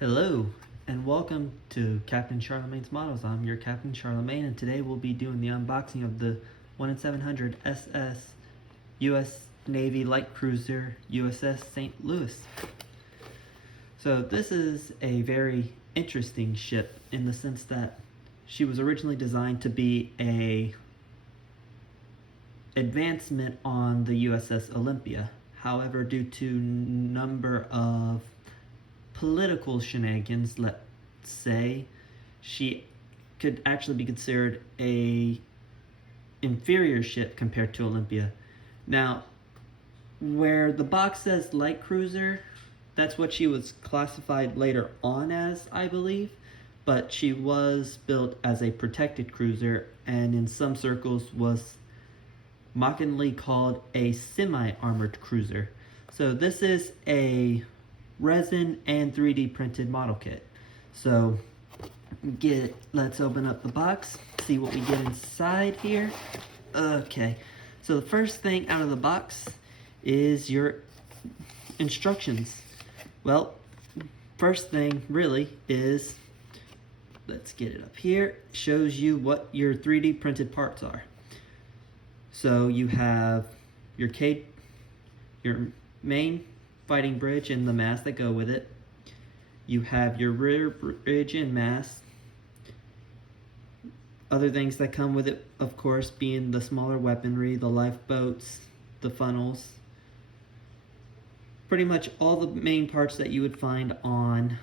Hello, and welcome to Captain Charlemagne's Models. I'm your Captain Charlemagne, and today we'll be doing the unboxing of the 1 in 700 SS U.S. Navy Light Cruiser USS St. Louis. So this is a very interesting ship in the sense that she was originally designed to be a advancement on the USS Olympia. However, due to number of political shenanigans, let's say, she could actually be considered a inferior ship compared to Olympia. Now, where the box says light cruiser, that's what she was classified later on as, I believe, but she was built as a protected cruiser and in some circles was mockingly called a semi-armored cruiser. So this is a resin and 3D printed model kit. So let's open up the box, see what we get inside here. Okay, so the first thing out of the box is your instructions. Well, first thing really is, let's get it up here, shows you what your 3D printed parts are. So you have your main fighting bridge and the mast that go with it. You have your rear bridge and mast. Other things that come with it, of course, being the smaller weaponry, the lifeboats, the funnels. Pretty much all the main parts that you would find on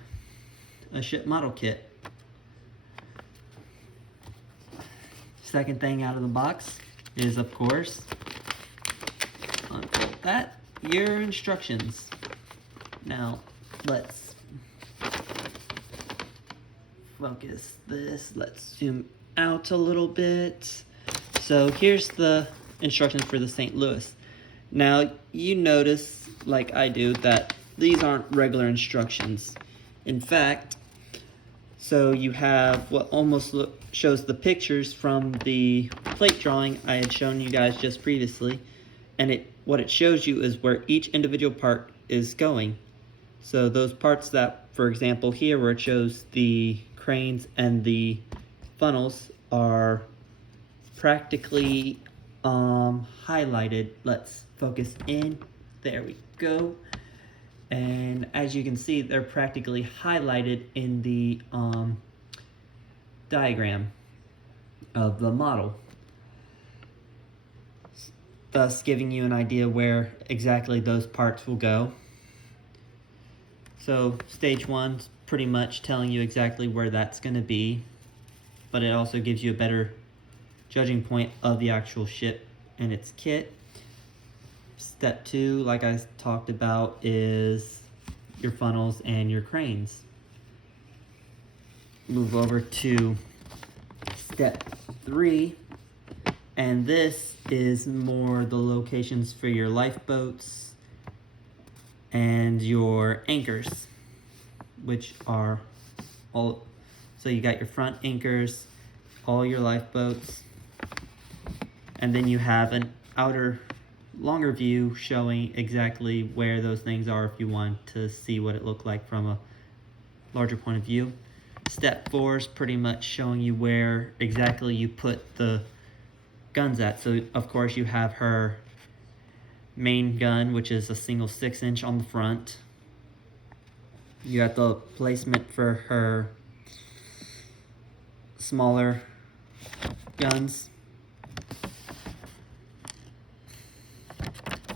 a ship model kit. Second thing out of the box is, of course, unfold that, your instructions. Now, let's focus this. Let's zoom out a little bit. So here's the instructions for the St. Louis. Now, you notice, like I do, that these aren't regular instructions. In fact, so you have what almost shows the pictures from the plate drawing I had shown you guys just previously, and what it shows you is where each individual part is going. So those parts that, for example, here where it shows the cranes and the funnels are practically highlighted. Let's focus in. There we go. And as you can see, they're practically highlighted in the diagram of the model, thus giving you an idea where exactly those parts will go. So stage one's pretty much telling you exactly where that's going to be, but it also gives you a better judging point of the actual ship and its kit. Step two, like I talked about, is your funnels and your cranes. Move over to step three, and this is more the locations for your lifeboats and your anchors, which are all, so you got your front anchors, all your lifeboats, and then you have an outer longer view showing exactly where those things are if you want to see what it looked like from a larger point of view. Step four is pretty much showing you where exactly you put the guns at. So of course you have her main gun, which is a single 6-inch on the front. You got the placement for her smaller guns.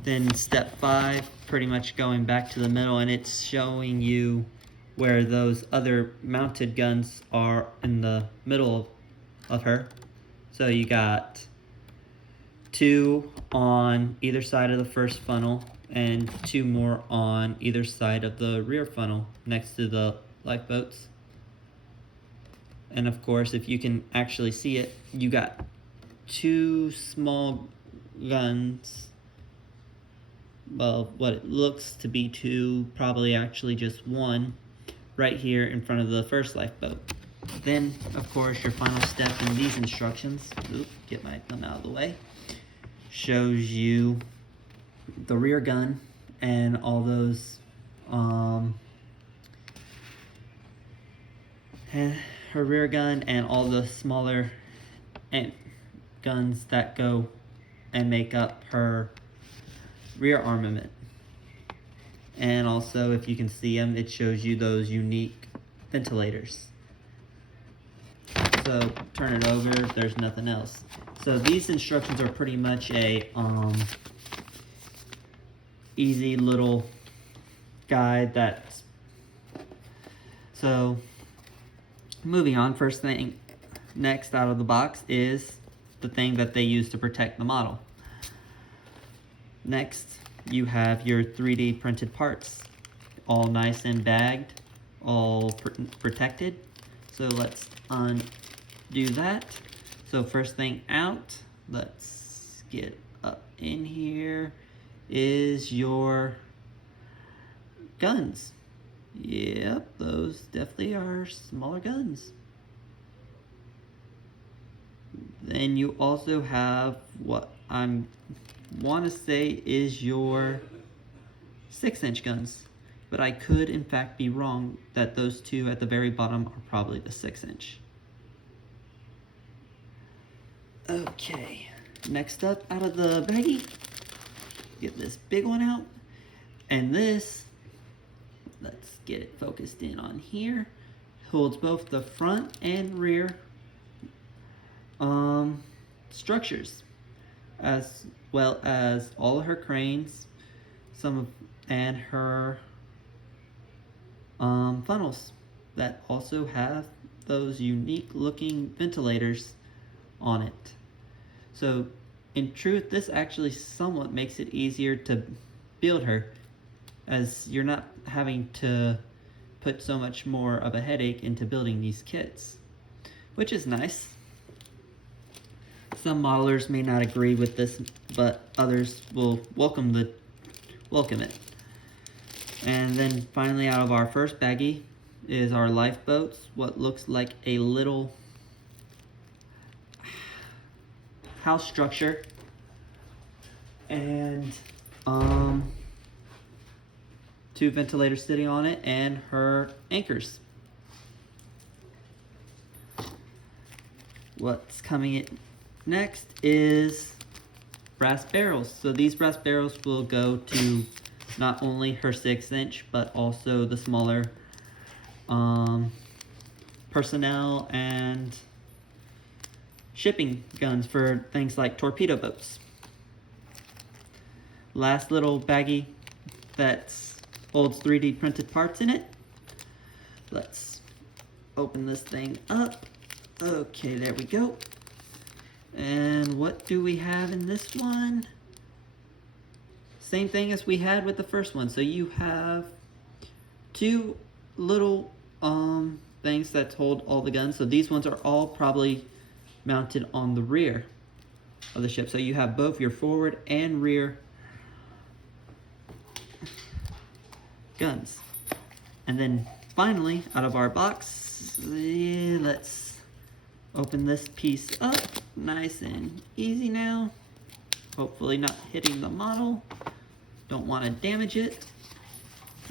Then step five, pretty much going back to the middle, and it's showing you where those other mounted guns are in the middle of her. So you got 2 on either side of the first funnel and 2 more on either side of the rear funnel next to the lifeboats. And of course, if you can actually see it, you got 2 small guns. Well, what it looks to be 2, probably actually just 1, right here in front of the first lifeboat. Then, of course, your final step in these instructions, get my thumb out of the way, shows you the rear gun and all those her rear gun and all the smaller guns that go and make up her rear armament. And also, if you can see them, it shows you those unique ventilators. So turn it over, there's nothing else. So these instructions are pretty much a easy little guide that's... So moving on, first thing next out of the box is the thing that they use to protect the model. Next, you have your 3D printed parts, all nice and bagged, all protected. So let's undo that. So first thing out, let's get up in here, is your guns. Yep, those definitely are smaller guns. Then you also have what I want to say is your 6-inch guns, but I could in fact be wrong that those two at the very bottom are probably the 6-inch. Okay, next up out of the baggie, get this big one out, and this, let's get it focused in on here, holds both the front and rear structures, as well as all of her cranes, and her funnels that also have those unique looking ventilators on it. So in truth, this actually somewhat makes it easier to build her, as you're not having to put so much more of a headache into building these kits, which is nice. Some modelers may not agree with this, but others will welcome it. And then finally, out of our first baggie is our lifeboats, what looks like a little house structure, and 2 ventilators sitting on it, and her anchors. What's coming in next is brass barrels. So these brass barrels will go to not only her 6-inch, but also the smaller personnel and shipping guns for things like torpedo boats. Last little baggie that holds 3D printed parts in it. Let's open this thing up. Okay, there we go. And what do we have in this one? Same thing as we had with the first one. So you have 2 little things that hold all the guns. So these ones are all probably mounted on the rear of the ship. So you have both your forward and rear guns. And then finally, out of our box, let's open this piece up. Nice and easy now. Hopefully not hitting the model. Don't want to damage it.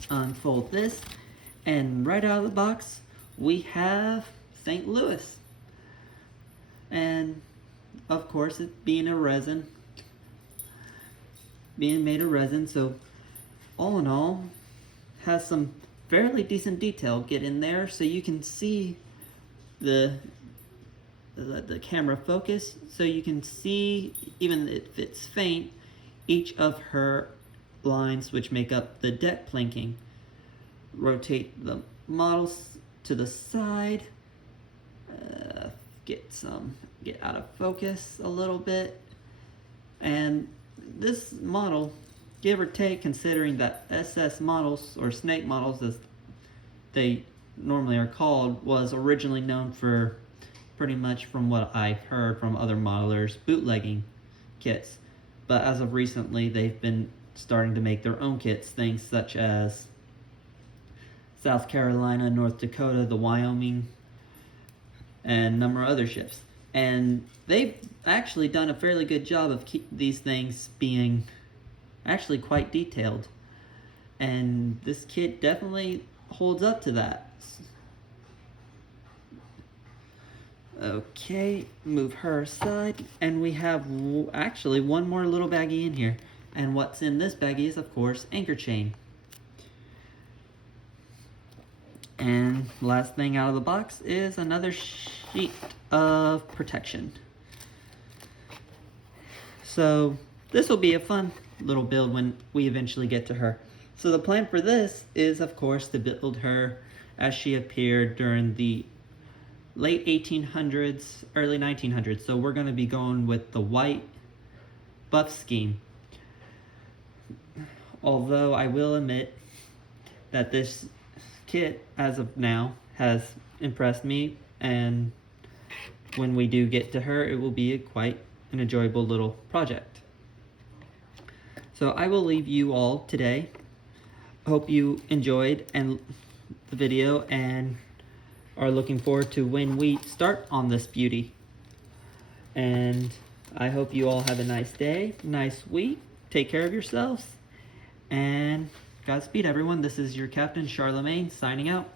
Unfold this, and right out of the box we have St. Louis. And of course, it being made of resin, so all in all, has some fairly decent detail. Get in there so you can see the camera focus, so you can see, even if it's faint, each of her lines which make up the deck planking. Rotate the models to the side, get out of focus a little bit, and this model, give or take, considering that SS models, or snake models as they normally are called, was originally known for, pretty much from what I've heard from other modelers, bootlegging kits. But as of recently, they've been starting to make their own kits, things such as South Carolina, North Dakota, the Wyoming, and a number of other ships. And they've actually done a fairly good job of these things being actually quite detailed. And this kit definitely holds up to that. Okay, move her aside, and we have actually one more little baggie in here. And what's in this baggie is, of course, anchor chain. And last thing out of the box is another sheet of protection. So this will be a fun little build when we eventually get to her. So the plan for this is, of course, to build her as she appeared during the late 1800s, early 1900s. So we're going to be going with the white buff scheme. Although I will admit that this kit, as of now, has impressed me, and when we do get to her, it will be quite an enjoyable little project. So I will leave you all today. Hope you enjoyed the video and are looking forward to when we start on this beauty. And I hope you all have a nice day, nice week. Take care of yourselves, and Godspeed, everyone. This is your Captain Charlemagne signing out.